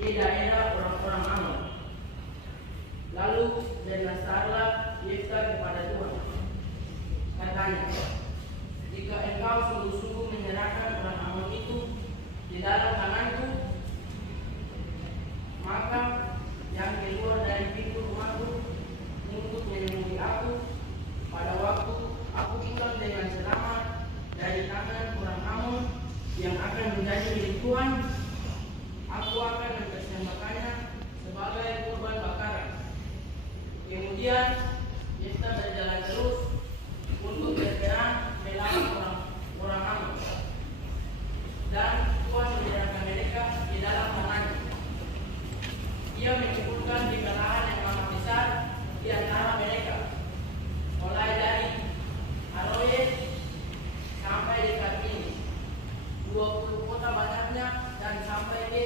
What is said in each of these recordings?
di daerah orang-orang Ammon. Lalu bernasarlah Yefta kepada Tuhan. Katanya, jika engkau sungguh-sungguh menyerahkan orang Ammon itu di dalam tanganku, maka yang keluar dari pintu rumahku untuk menemui aku pada waktu aku pulang dengan selamat dari tangan orang Ammon yang akan menjadi milik Tuhan, aku akan mempersembahkannya sebagai kurban bakaran. Kemudian Yefta berjalan terus untuk berperang melawan orang Ammon, dan Tuhan menyerahkan mereka di dalam tangannya. Ia menimbulkan kekalahan yang amat besar di antara mereka, mulai dari Aroyes sampai dekat ini, 20 kota banyaknya, dan sampai ke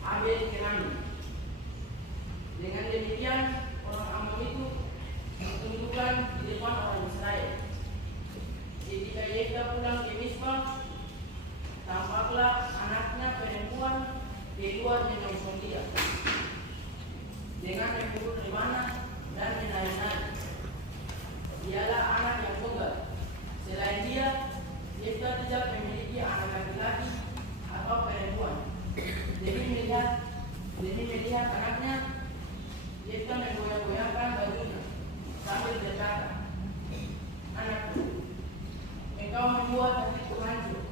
Abel Kenami. Dengan demikian orang Ammon itu ditundukkan di depan orang Israel. Ketika Yefta pulang ke Mispa, tampaklah anaknya perempuan keluar menyongsong dia dengan memburuk rebana dan menari-nari. Dialah anak yang tunggal. Selain dia, Yefta tidak memiliki anak laki-laki atau perempuan. Demi melihat anaknya, Yefta menggoyang-goyangkan bajunya sambil berkata, "Anakku, engkau membuat hatiku hancur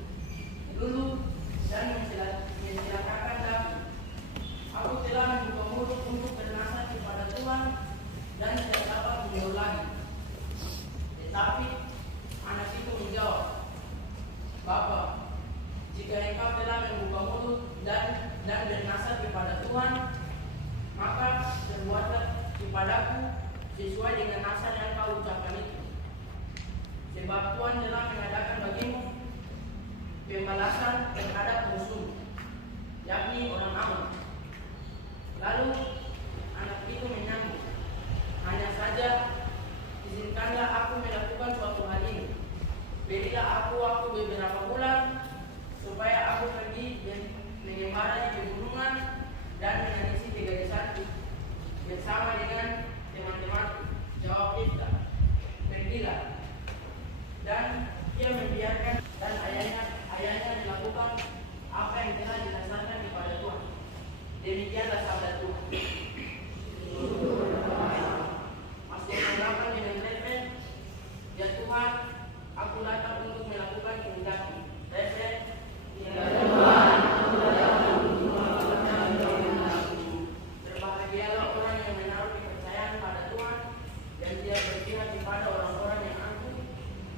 dulu dan mencelakakan aku. Aku telah membuka mulut untuk bernasar kepada Tuhan dan tidak dapat menjauh lagi." Tetapi anak itu menjawab, "Bapa, jika engkau telah membuka mulut dan bernasar kepada Tuhan, maka perbuatlah kepadaku sesuai dengan nasar yang kau ucapkan itu. Sebab Tuhan telah mengadakan bagimu pembalasan terhadap musuh, yakni orang Ammon." Lalu anak itu menyambut, "Hanya saja izinkanlah aku melakukan suatu hal ini. Berilah aku beberapa bulan supaya aku pergi mengembara di pegunungan dan menangisi kegadisanku bersama dengan teman-temanku." Jawab Yefta, "Pergilah." Dan ia membiarkan dan ayahnya melakukan apa yang telah dinasarkan kepada Tuhan. Demikianlah sabda Tuhan. Masih mengatakan dengan Refren, "Ya Tuhan, aku datang untuk melakukan kehendak-Mu." Refren, "Ya Tuhan, aku datang untuk melakukan kehendak-Mu." Berbahagialah orang yang menaruh kepercayaan pada Tuhan dan dia berpihak kepada orang-orang yang angkuh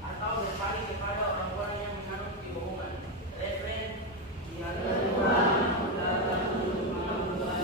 atau berpaling kepada orang-orang yang menganut kebohongan. Refren, "Ya Tuhan, aku datang untuk melakukan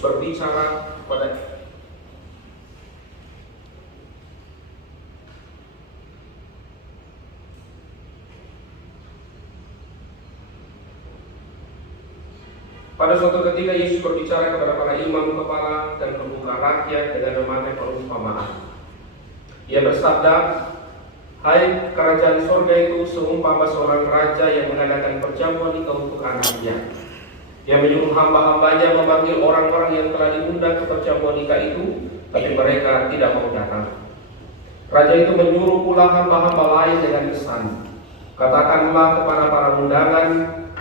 Yesus berbicara pada suatu ketika Yesus berbicara kepada para imam kepala dan pemuka rakyat dengan memakai perumpamaan. Ia bersabda, "Hai, kerajaan surga itu seumpama seorang raja yang mengadakan perjamuan nikah untuk anaknya. Ia menyuruh hamba-hambanya memanggil orang-orang yang telah diundang ke perjamuan nikah itu, tapi mereka tidak mau datang. Raja itu menyuruh pula hamba-hamba lain dengan pesan, 'Katakanlah kepada para undangan,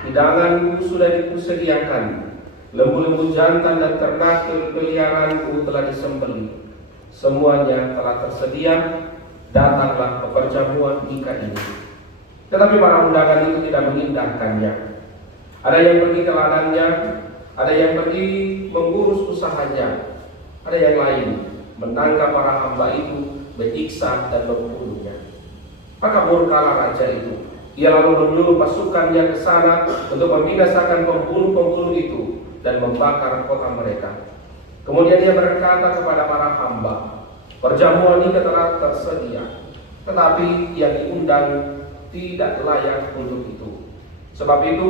hidanganku sudah dikusediakan. Lembu-lembu jantan dan ternak peliharaanku telah disembelih. Semuanya telah tersedia. Datanglah ke perjamuan nikah ini.' Tetapi para undangan itu tidak mengindahkannya. Ada yang pergi ke ladangnya, ada yang pergi mengurus usahanya, ada yang lain menangkap para hamba itu, menyiksa dan membunuhnya. Maka murkalah raja itu. Ia lalu menyuruh pasukannya ke sana untuk membinasakan pembunuh-pembunuh itu dan membakar kota mereka. Kemudian ia berkata kepada para hamba, 'Perjamuan nikah telah tersedia, tetapi yang diundang tidak layak untuk itu. Sebab itu,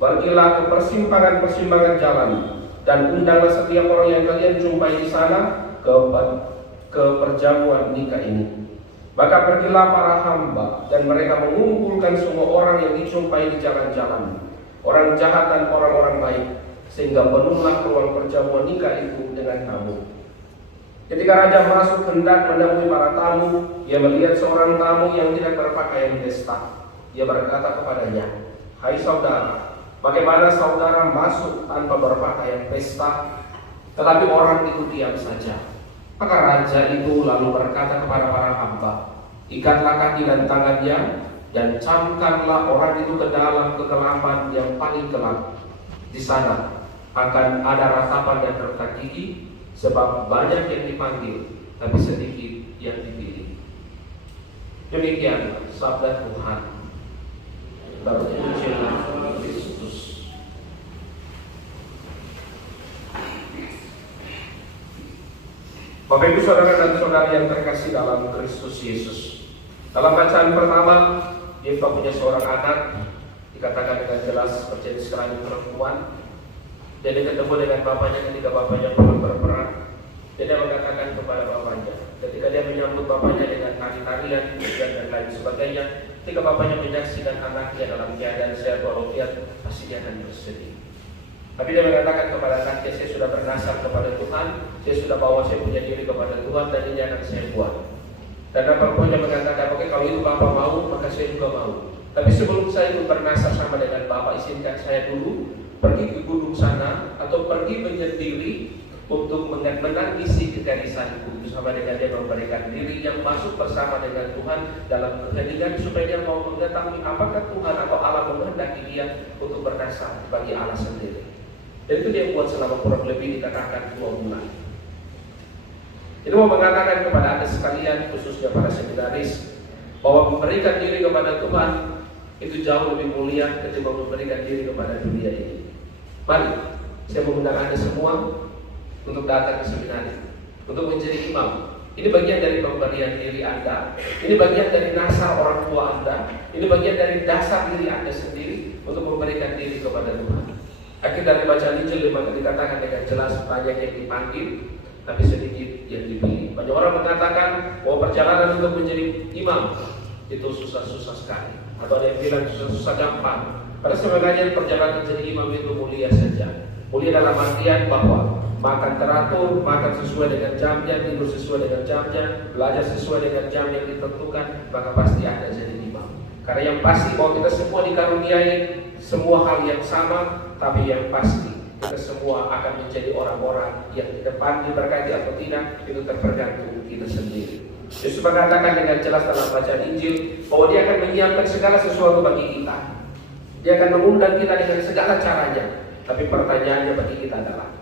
pergilah ke persimpangan-persimpangan jalan dan undanglah setiap orang yang kalian jumpai di sana ke perjamuan nikah ini.' Maka pergilah para hamba dan mereka mengumpulkan semua orang yang dijumpai di jalan-jalan, orang jahat dan orang-orang baik, sehingga penuhlah ruang perjamuan nikah itu dengan tamu. Ketika raja masuk hendak menemui para tamu, ia melihat seorang tamu yang tidak berpakaian pesta. Ia berkata kepadanya, 'Hai saudara, bagaimana saudara masuk tanpa berpakaian pesta?' Tetapi orang itu diam saja. Maka raja itu lalu berkata kepada para hamba, 'Ikatlah kaki dan tangannya dan camkanlah orang itu ke dalam kegelapan yang paling gelap. Di sana akan ada ratapan dan retak gigi, sebab banyak yang dipanggil, tapi sedikit yang dipilih.' Demikian sabda Tuhan. Terpujilah Kristus. Bapak Ibu saudara dan saudari yang terkasih dalam Kristus Yesus. Dalam bacaan pertama, Eva punya seorang anak, dikatakan dengan jelas berjenis kelamin perempuan. Dan dia ketemu dengan bapaknya ketika bapaknya belum berperan. Dan dia mengatakan kepada bapaknya, ketika dia menyambut bapaknya dengan tari-tarian dan lain sebagainya, ketika bapaknya menyaksikan anaknya dalam keadaan sehat walafiat, pasti dia akan bersedih. Tapi dia mengatakan kepada anaknya, saya sudah bernasar kepada Tuhan, saya sudah bawa saya punya diri kepada Tuhan, dan ini akan saya buat. Dan perempuannya mengatakan, oke, kalau itu Bapak mau, maka saya juga mau. Tapi sebelum saya itu bernasar sama dengan Bapak, izinkan saya dulu pergi ke gunung sana, atau pergi menyendiri untuk menangisi kegarisanku, bersama dengan dia memberikan diri yang masuk bersama dengan Tuhan dalam keheningan, supaya dia mau mengetahui apakah Tuhan atau Allah menghendaki dia untuk bernasar bagi Allah sendiri. Dan itu dia buat selama kurang lebih dikatakan 2 bulan. Itu mau mengatakan kepada Anda sekalian, khususnya para seminaris, bahwa memberikan diri kepada Tuhan itu jauh lebih mulia ketimbang memberikan diri kepada dunia ini. Mari, saya mengundang Anda semua untuk datang ke seminari, untuk menjadi imam. Ini bagian dari pemberian diri Anda, ini bagian dari nasar orang tua Anda, ini bagian dari dasar diri Anda sendiri untuk memberikan diri kepada Tuhan. Akhir dari bacaan Injil dikatakan dengan jelas, banyak yang dipanggil, tapi sedikit yang dipilih. Banyak orang mengatakan bahwa perjalanan untuk menjadi imam itu susah-susah sekali, atau ada yang bilang susah-susah gampang. Pada sebenarnya perjalanan menjadi imam itu mulia saja. Mulia dalam artian bahwa makan teratur, makan sesuai dengan jamnya, tidur sesuai dengan jamnya, belajar sesuai dengan jam yang ditentukan, maka pasti Anda jadi imam. Karena yang pasti bahwa kita semua dikaruniai semua hal yang sama, tapi yang pasti kita semua akan menjadi orang-orang yang di depan diberkati atau tidak, itu tergantung kita sendiri. Yesus mengatakan dengan jelas dalam bacaan Injil bahwa dia akan menyiapkan segala sesuatu bagi kita. Dia akan mengundang kita dengan segala caranya. Tapi pertanyaannya bagi kita adalah,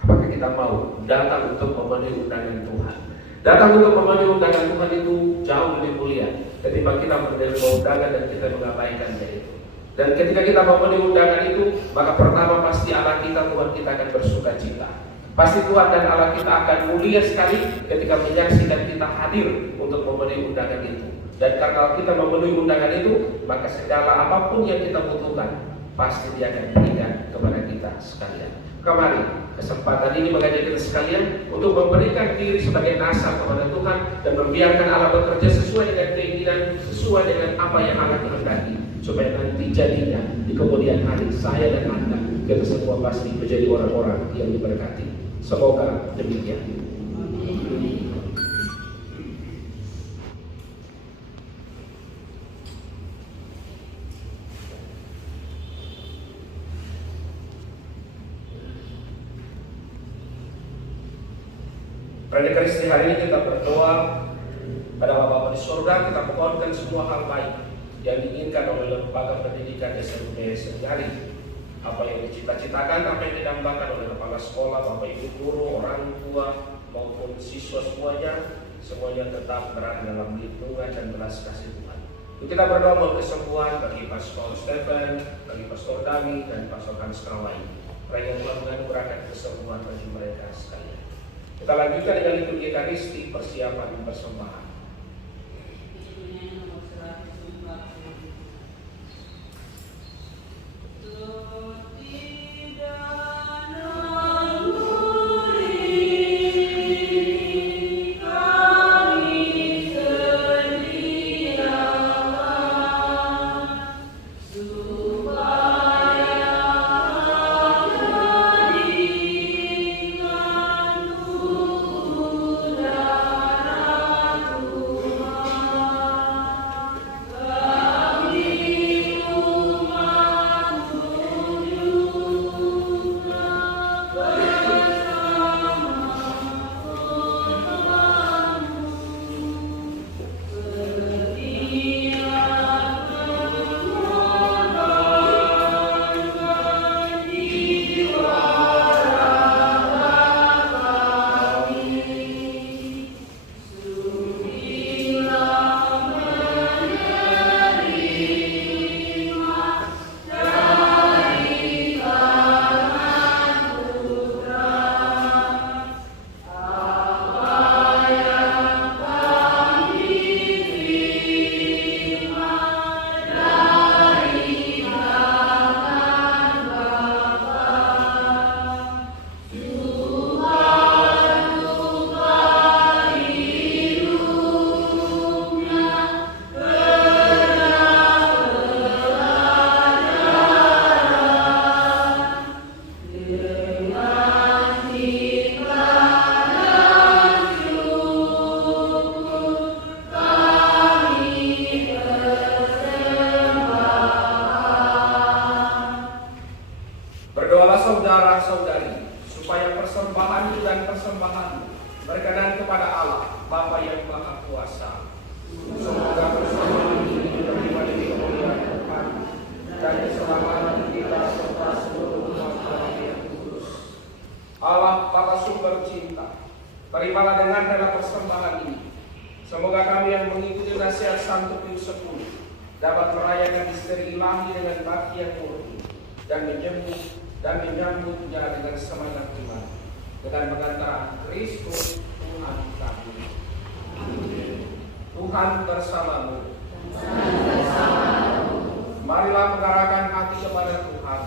apakah kita mau datang untuk memenuhi undangan Tuhan? Datang untuk memenuhi undangan Tuhan itu jauh lebih mulia ketimbang kita menerima undangan dan kita mengabaikannya itu. Dan ketika kita memenuhi undangan itu, maka pertama pasti Allah kita, Tuhan kita akan bersuka cita. Pasti Tuhan dan Allah kita akan mulia sekali ketika menyaksikan kita hadir untuk memenuhi undangan itu. Dan karena kita memenuhi undangan itu, maka segala apapun yang kita butuhkan, pasti Dia akan berikan kepada kita sekalian. Kemari, kesempatan ini mengajak kita sekalian untuk memberikan diri sebagai nasab kepada Tuhan dan membiarkan Allah bekerja sesuai dengan keinginan, sesuai dengan apa yang Allah kehendaki, supaya nanti jadinya di kemudian hari saya dan Anda kita semua pasti menjadi orang-orang yang diberkati. Semoga demikian. Pada Kristi hari ini kita berdoa pada Bapa di surga, kita mohonkan semua hal baik yang diinginkan oleh lembaga pendidikan SMP Sendari. Apa yang dicita-citakan, apa yang didambakan oleh kepala sekolah, Bapak Ibu guru, orang tua maupun siswa semuanya tetap berada dalam lindungan dan belas kasih Tuhan. Kita berdoa mau kesembuhan bagi Pastor Stephen, bagi Pastor Dami dan Pastor Hans Krawai. Mereka yang telah menganugerahkan kesembuhan bagi mereka sekalian. Kita lanjutkan dengan liturgi Ekaristi, persiapan persembahan. Saudara-saudari, supaya persembahan dan persembahan berkenan kepada Allah, Bapa yang Maha Kuasa. Semoga persembahan ini diterima di kemuliaan Tuhan dan keselamatan kita serta seluruh umat Allah yang kudus. Allah Bapa sumber cinta, terimalah dengan rela persembahan ini. Semoga kami yang mengikuti nasihat Santo Pius X dapat merayakan misteri ilahi dengan bakti yang murni dan menyambutnya dengan semangat iman dengan pengantaran Kristus Tuhan kami. Tuhan bersamamu. Marilah mengarahkan hati kepada Tuhan.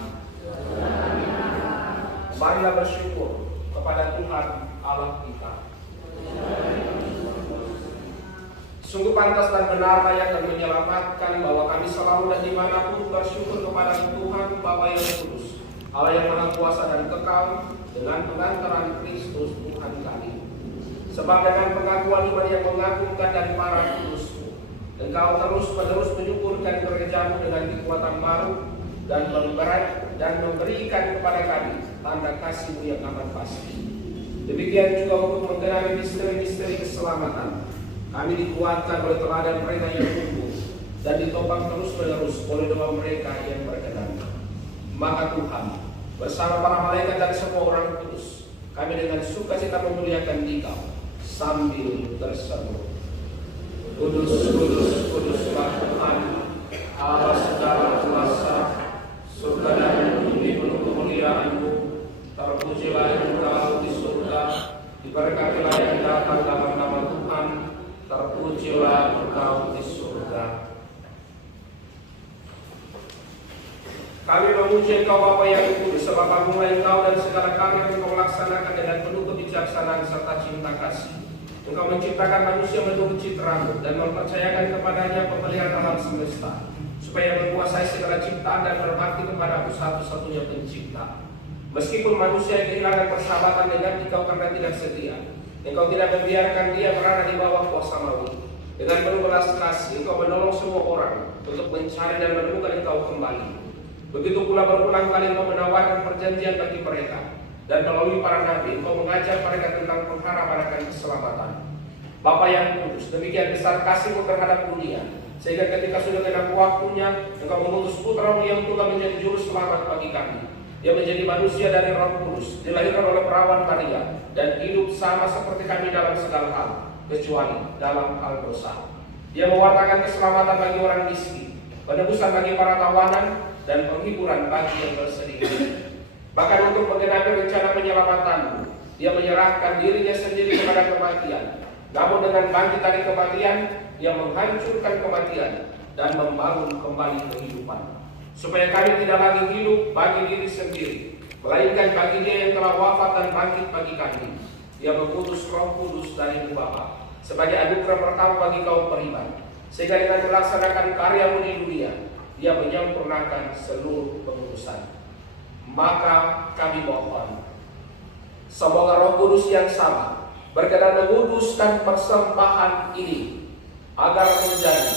Marilah bersyukur kepada Tuhan Allah kita. Sungguh pantas dan benar layak dan menyelamatkan bahwa kami selalu dan dimanapun bersyukur kepada Tuhan Bapa yang kudus, Allah yang Maha Kuasa dan kekal, dengan pengantaran Kristus Tuhan kami. Sebab dengan pengakuan iman yang mengagumkan dari para kudus-Mu, Engkau terus-menerus menyuburkan gereja-Mu dengan kekuatan baru dan memberikan kepada kami tanda kasih-Mu yang amat pasti. Demikian juga untuk mengenali misteri-misteri keselamatan, kami dikuatkan oleh teladan mereka yang tumbuh dan ditopang terus-menerus oleh doa mereka yang berkenan. Maka Tuhan bersama para malaikat dan semua orang kudus, kami dengan sukacita memuliakan Dikau sambil berseru, Kudus, kudus, kuduslah Tuhan, Allah segala kuasa, surga dan bumi penuh kemuliaan-Mu. Terpujilah Engkau di surga Kami memuji Engkau Bapa yang kudus, sebab agunglah Engkau dan segala karya yang Engkau laksanakan dengan penuh kebijaksanaan serta cinta kasih. Engkau menciptakan manusia menurut citra-Mu dan mempercayakan kepadanya pemeliharaan alam semesta, supaya menguasai segala ciptaan dan berbakti kepada-Mu satu-satunya pencipta. Meskipun manusia kehilangan persahabatan dengan Engkau karena tidak setia, Engkau tidak membiarkan dia berada di bawah kuasa maut. Dengan penuh belas kasih, Engkau menolong semua orang untuk mencari dan menemukan Engkau kembali. Begitu pula berulang kali Engkau menawarkan perjanjian bagi mereka, dan melalui para nabi Engkau mengajar mereka tentang pengharapan akan keselamatan. Bapa yang kudus, demikian besar kasih-Mu terhadap dunia, sehingga ketika sudah genap waktunya, Engkau mengutus Putra-Mu yang tunggal menjadi juru selamat bagi kami. Dia menjadi manusia dari Roh Kudus, dilahirkan oleh perawan Maria, dan hidup sama seperti kami dalam segala hal, kecuali dalam hal dosa. Dia mewartakan keselamatan bagi orang miskin, penebusan bagi para tawanan, dan penghiburan bagi yang bersedih. Bahkan untuk menggenapi rencana penyelamatan-Mu, Dia menyerahkan dirinya sendiri kepada kematian. Namun dengan bangkit dari kematian, Dia menghancurkan kematian dan membangun kembali kehidupan, supaya kami tidak lagi hidup bagi diri sendiri, melainkan bagi Dia yang telah wafat dan bangkit bagi kami. Dia mengutus Roh Kudus dari-Mu Bapa sebagai anugerah pertama bagi kaum beriman, sehingga dengan melaksanakan karya-Mu di dunia, Dia menyempurnakan seluruh pengurusan. Maka kami mohon, semoga Roh Kudus yang sama berkenan menguduskan persembahan ini, agar menjadi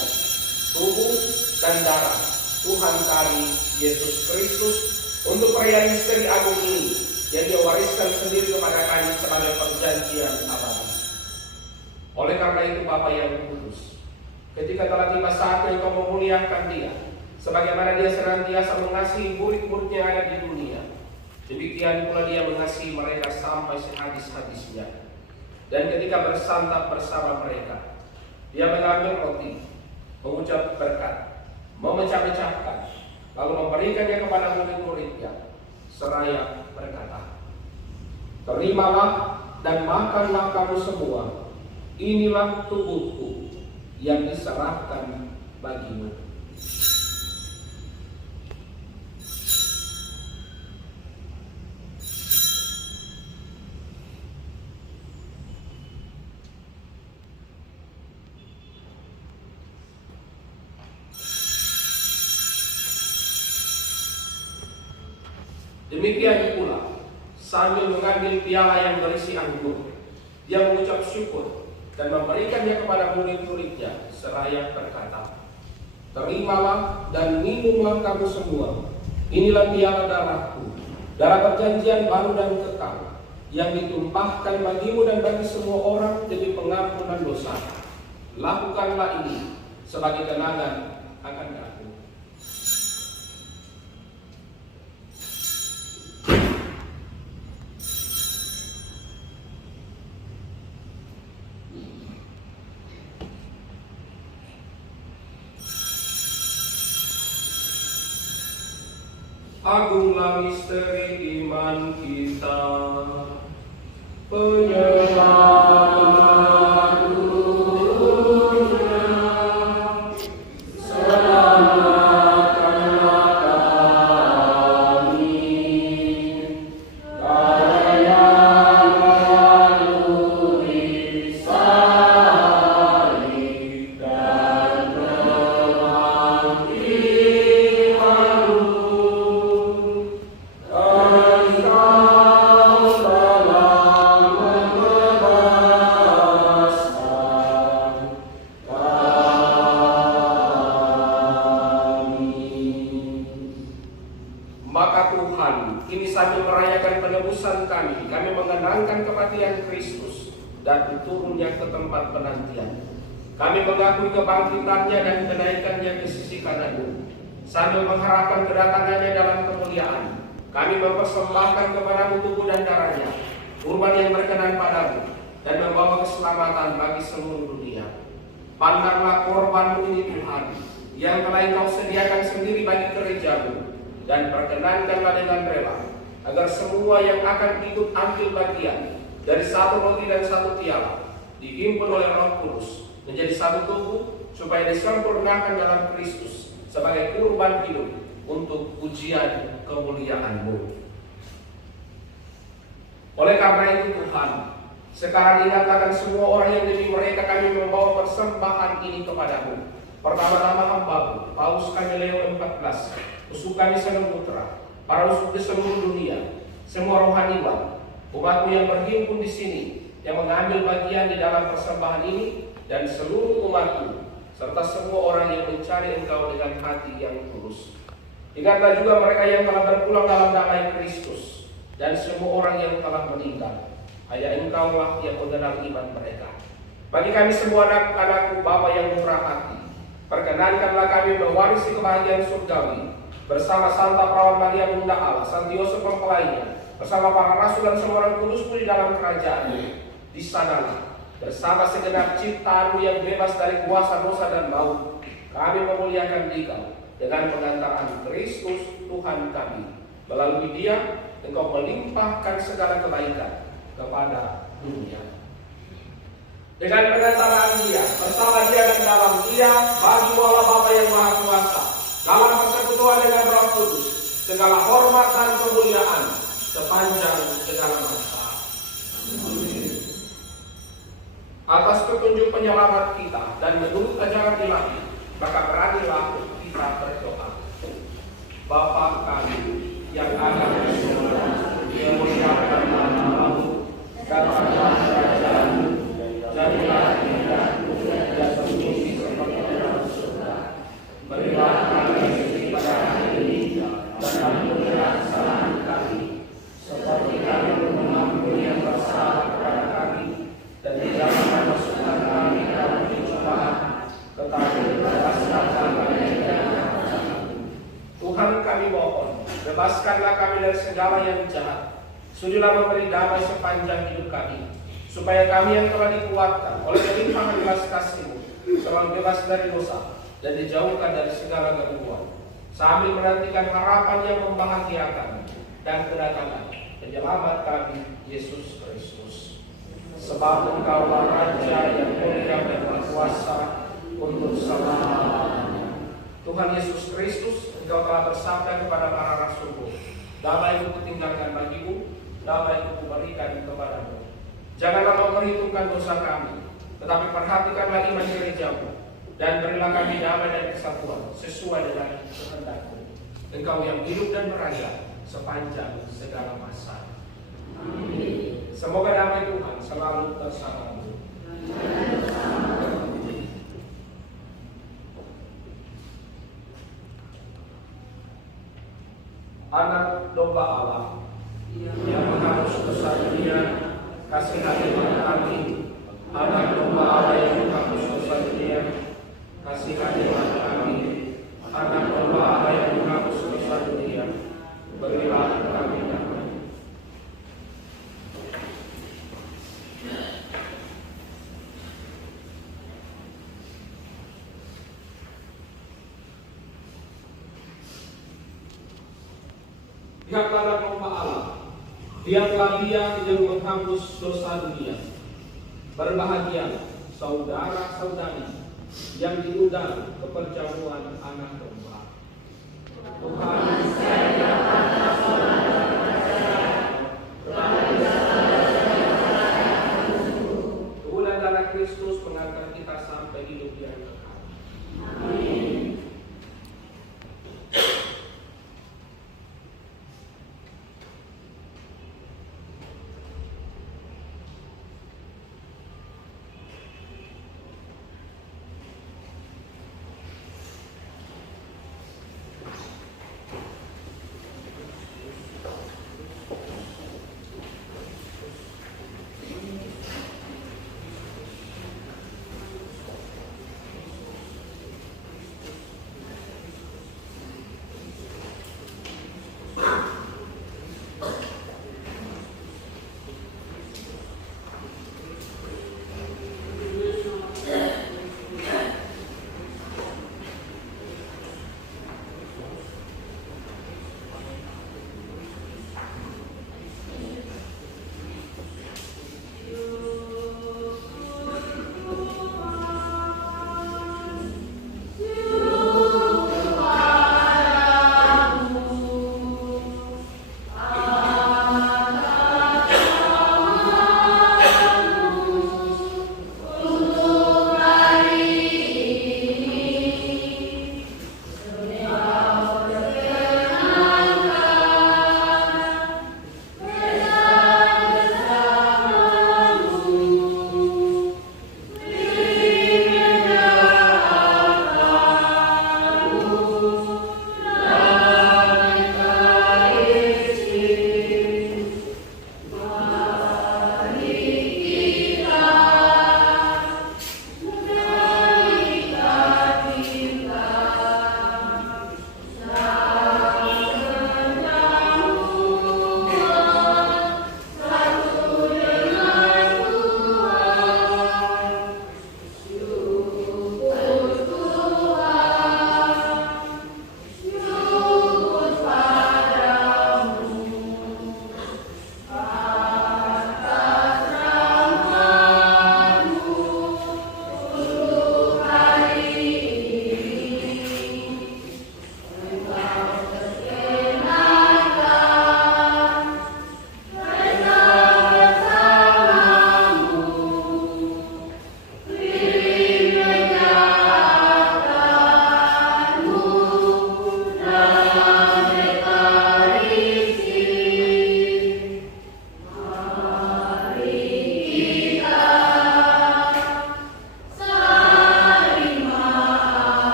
tubuh dan darah Tuhan kami Yesus Kristus untuk perayaan misteri agung ini yang Dia wariskan sendiri kepada kami sebagai perjanjian abadi. Oleh karena itu Bapa yang kudus, ketika telah tiba saatnya Engkau memuliakan Dia, sebagaimana Dia senantiasa mengasihi murid-murid yang ada di dunia, demikian pula Dia mengasihi mereka sampai sehabis-habisnya. Dan ketika bersantap bersama mereka, Dia mengambil roti, mengucap berkat, memecah-mecahkan, lalu memberikannya kepada murid-muridnya, seraya berkata, "Terimalah dan makanlah kamu semua, inilah tubuhku yang diserahkan bagimu." Demikian pula, sambil mengambil piala yang berisi anggur, Dia mengucap syukur dan memberikannya kepada murid-muridnya, seraya berkata, "Terimalah dan minumlah kamu semua, inilah piala darahku, darah perjanjian baru dan kekal, yang ditumpahkan bagimu dan bagi semua orang demi pengampunan dosa. Lakukanlah ini sebagai kenangan akan aku." Agunglah misteri iman kita, penyelamat dunia, selamatkanlah kami, karya melalui salib dan kami mengenangkan kematian Kristus dan turunnya ke tempat penantian. Kami mengakui kebangkitannya dan kenaikannya ke sisi kanan-Mu, sambil mengharapkan kedatangannya dalam kemuliaan. Kami mempersembahkan kepada-Mu tubuh dan darahnya, kurban yang berkenan padamu, dan membawa keselamatan bagi seluruh dunia. Pandanglah korban-Mu ini Tuhan, yang telah Engkau sediakan sendiri bagi gereja-Mu, dan perkenankanlah dengan rela, agar semua yang akan ikut ambil bagian dari satu roti dan satu piala dihimpun oleh Roh Kudus menjadi satu tubuh, supaya disempurnakan dalam Kristus sebagai kurban hidup untuk pujian kemuliaan-Mu. Oleh karena itu Tuhan, sekarang ingatkan semua orang yang demi mereka kami membawa persembahan ini kepadamu. Pertama-tama hamba-Mu, Paus kami Leo 14, usuk kami Sanung Putra, para usuk di seluruh dunia, semua rohaniwan, umat-Mu yang berhimpun di sini, yang mengambil bagian di dalam persembahan ini, dan seluruh umat-Mu, serta semua orang yang mencari Engkau dengan hati yang tulus. Ingatlah juga mereka yang telah berpulang dalam damai Kristus, dan semua orang yang telah meninggal. Hanya Engkaulah yang mengenal iman mereka. Bagi kami semua anak-anakku Bapa yang murah hati, perkenankanlah kami mewarisi kebahagiaan surgawi bersama Santa Perawan Maria Bunda Allah, Santi Yosef mempelainya, bersama para rasul dan semua orang kudus-Mu di dalam kerajaan-Mu. Di sanalah bersama segenap ciptaan-Mu yang bebas dari kuasa dosa dan maut, kami memuliakan Dikau dengan pengantaran Kristus Tuhan kami. Melalui Dia Engkau melimpahkan segala kebaikan kepada dunia. Dengan pengantaran Dia, bersama Dia dan dalam Dia, bagi Allah Bapa yang Maha Kuasa, dalam persekutuan dengan Roh Kudus, segala hormat dan kemuliaan sepanjang segala masa. Atas petunjuk penyelamat kita dan menurut ajaran ilahi, maka beranilah kita berdoa. Bapa kami yang ada di surga, dimuliakan namamu, datanglah kerajaan-Mu, jadilah kehendakmu dan bumi seperti dalam surga. Berilah kami rezeki pada hari ini, dan ampunilah kesalahan kami, seperti kami mengampuni yang bersalah kepada kami, dan janganlah masukkan kami ke dalam pencobaan, tetapi bebaskan kami dari jahat. Tuhan kami mohon, bebaskanlah kami dari segala yang jahat. Sudilah memberi damai sepanjang hidup kami, supaya kami yang telah dikuatkan oleh kelimpahan belas kasih-Mu selalu bebas dari dosa dan dijauhkan dari segala gangguan, sambil menantikan harapan yang membahagiakan dan kedatangan penyelamat kami, Yesus Kristus. Sebab Engkaulah Raja yang mulia dan berkuasa untuk selama-lamanya. Tuhan Yesus Kristus, Engkau telah bersabda kepada para rasul-Mu, damai-Ku kutinggalkan bagimu, damai-Ku kuberikan kepadamu. Janganlah memperhitungkan dosa kami, tetapi perhatikanlah iman gereja-Mu, dan berilah kami damai dan kesatuan sesuai dengan kehendak-Mu. Engkau yang hidup dan beraya sepanjang segala masa. Amin. Semoga damai Tuhan selalu bersama-Mu. Anak domba Allah yang menghapus dosa dunia, kasihanilah kami. Anak domba Allah yang menghapus dosa dunia, kasihanilah kami. Anak domba Allah yang menghapus dosa dunia, berilah kami damai. Lihatlah anak domba Allah, lihatlah Dia yang menghapus dosa dunia. Berbahagia saudara-saudari yang diundang ke perjamuan anak domba. Tuhan sediakan saudara percaya, kemuliaan darah Kristus mengantar kita sampai hidup yang kekal. Amin.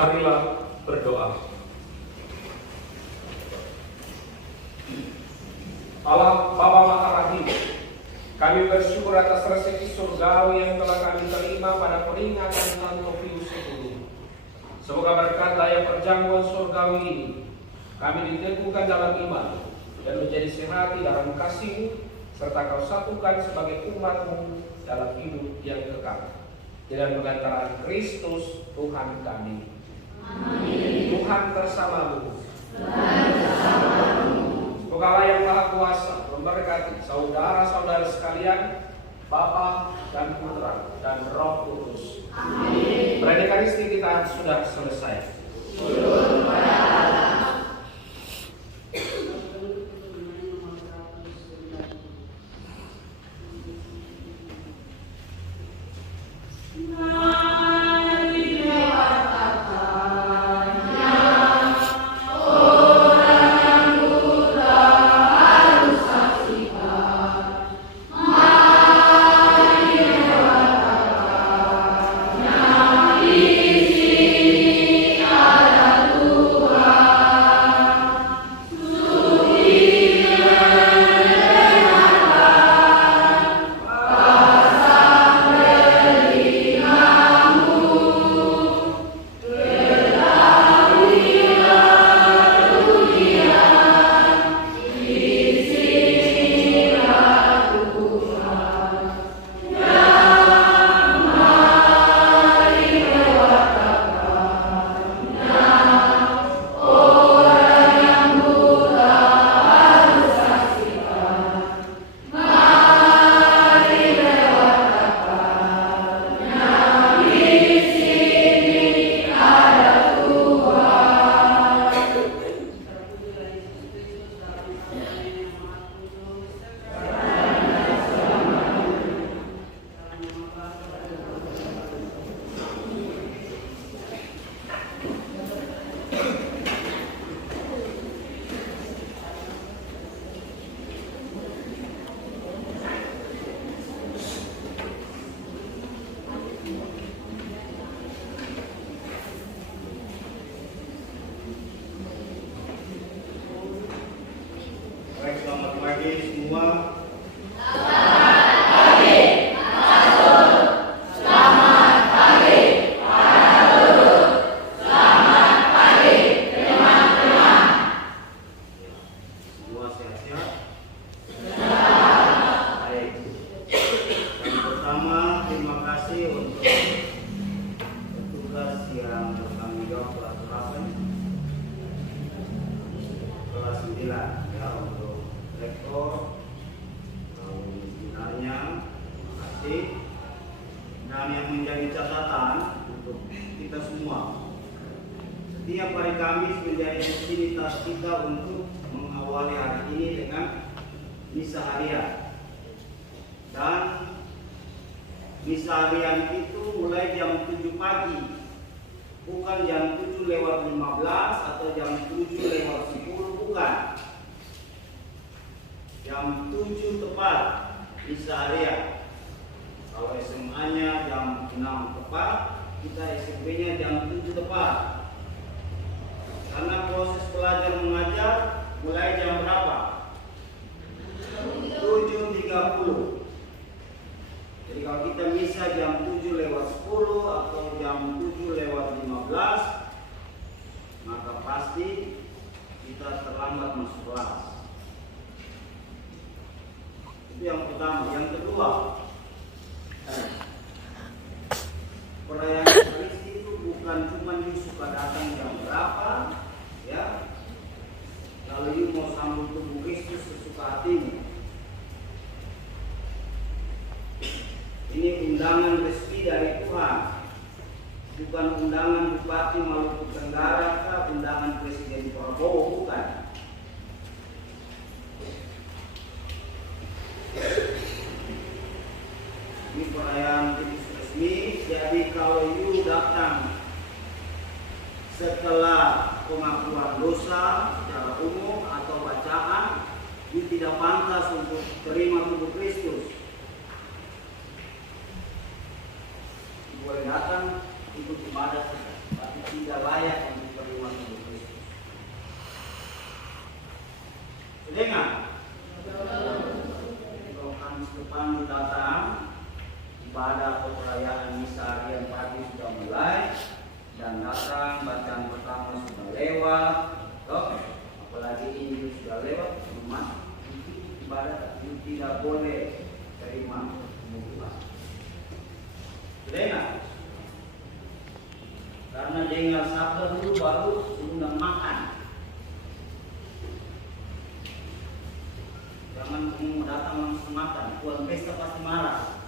Marilah berdoa. Allah Bapa Maha Rahim, kami bersyukur atas rezeki surgawi yang telah kami terima pada peringatan Santo Pius X. Semoga berkat daya perjamuan surgawi ini kami diteguhkan dalam iman dan menjadi sehati dalam kasih-Mu, serta Kau satukan sebagai umat-Mu dalam hidup yang kekal. Dengan pengantaran Kristus Tuhan kami. Amin. Tuhan bersamamu. Semoga Allah yang Maha Kuasa memberkati saudara-saudara sekalian, Bapa dan Putra dan Roh Kudus. Amin. Predikasi kita sudah selesai. Selamat pagi semua. Semua sehat-sehat? Baik. Yang pertama, terima kasih untuk petugas yang bertanggung jawab kelas 8, kelas 9 ya, untuk rektor, sebenarnya terima kasih. Dan yang menjadi catatan untuk kita semua, setiap hari Kamis menjadi rutinitas kita untuk mengawali hari ini dengan misa harian. Dan misa harian itu mulai jam 7 pagi, bukan jam 7:15 atau jam 7:10, bukan. Jam 7 tepat misa harian. Kalau SMA-nya jam 6 tepat, kita SMP-nya jam 7 tepat. Karena proses belajar mengajar mulai jam berapa? 7.30. Jadi kalau kita misa jam 7:10 atau jam 7:15, maka pasti kita terlambat masuk kelas. Itu yang pertama. Yang kedua, perayaan Ekaristi itu bukan cuma you suka datang jam berapa, ya. Kalau you mau sambut tubuh Kristus sesuka hatimu. Ini undangan resmi dari Tuhan, bukan undangan Bupati Maluku Tenggara atau undangan Presiden Prabowo, bukan. Ini perayaan kudus resmi. Jadi kalau you datang setelah pengakuan dosa secara umum atau bacaan, you tidak pantas untuk terima tubuh Kristus. Boleh datang ikut ibadah, tapi tidak tidak layak untuk menerima tubuh Kristus. Dengar. Kalau Kamis depan datang, ibadah atau perayaan misa harian pagi sudah mulai dan datang, bacaan pertama sudah lewat, apalagi Injil sudah lewat, umat ibadah itu tidak boleh terima pembunuhan. Dengar. Karena dengar sabda dulu baru undang makan. Jangan kamu datang langsung makan, tuan pesta pasti marah.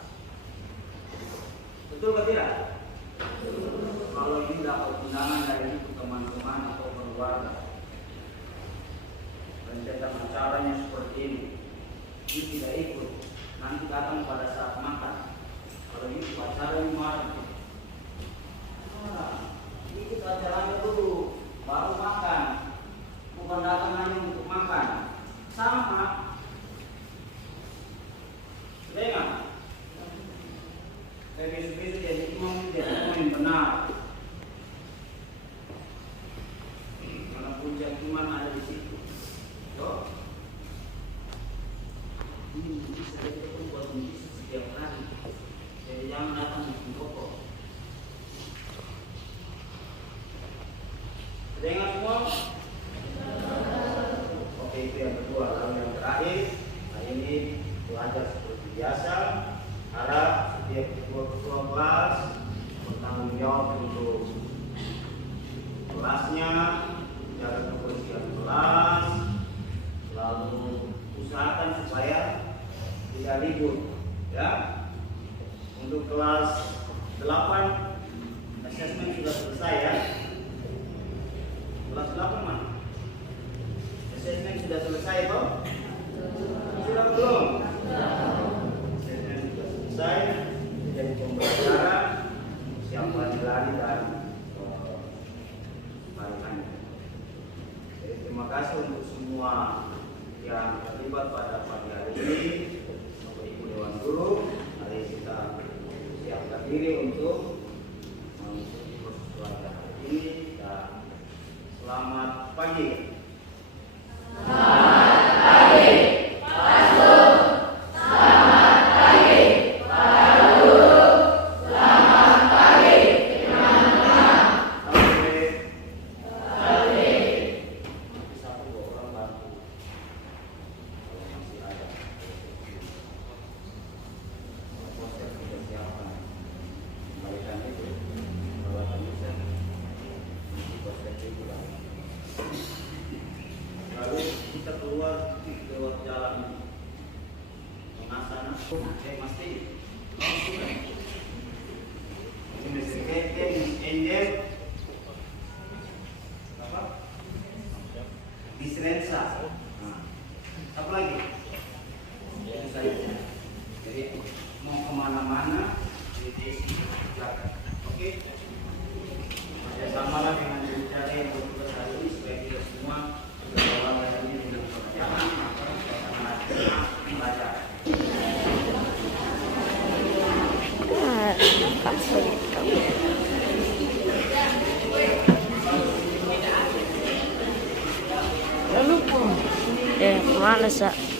Betul atau tidak? Kalau ini dapat undangan dari teman-teman atau keluarga, rencana acaranya seperti ini tidak ikut, nanti datang pada saat makan. Kalau ini acaranya marah. Ini acaranya dulu, baru makan, bukan datang hanya untuk makan. Sama. Dengar. Besok-besok jadi imam yang benar. Karena puncak iman ada di situ. Ini bisa kita buat setiap hari. Jadi jangan datang di pokok. Dengar semua? Oke, itu yang kedua. Lalu yang terakhir, hari ini belajar seperti biasa. Harap setiap ketua kelas bertanggung jawab untuk kelasnya, jaga kebersihan kelas, lalu usahakan supaya tidak libur, ya. Untuk kelas 8 asesmen sudah selesai, ya. Kelas 8 mana? Asesmen sudah selesai, toh? Sudah belum? Asesmen sudah selesai, jadi pembelajaran siapa nilai dan balikannya. Jadi terima kasih untuk semua yang terlibat pada pagi hari ini. Bapak Ibu Dewan Guru, mari kita siapkan diri untuk mengikuti proses belajar hari ini dan selamat pagi. Lalu kita keluar lewat jalan tengah sana. Pasti ini Angel apa? Disrensa. Apa lagi? Itu saja. Jadi mau kemana-mana di belakang. Oke? Bersamalah dengan cara yang bertugas hari ini supaya kita semua berdoa hari ini dengan percayaan belajar. Lalu, kemana sih?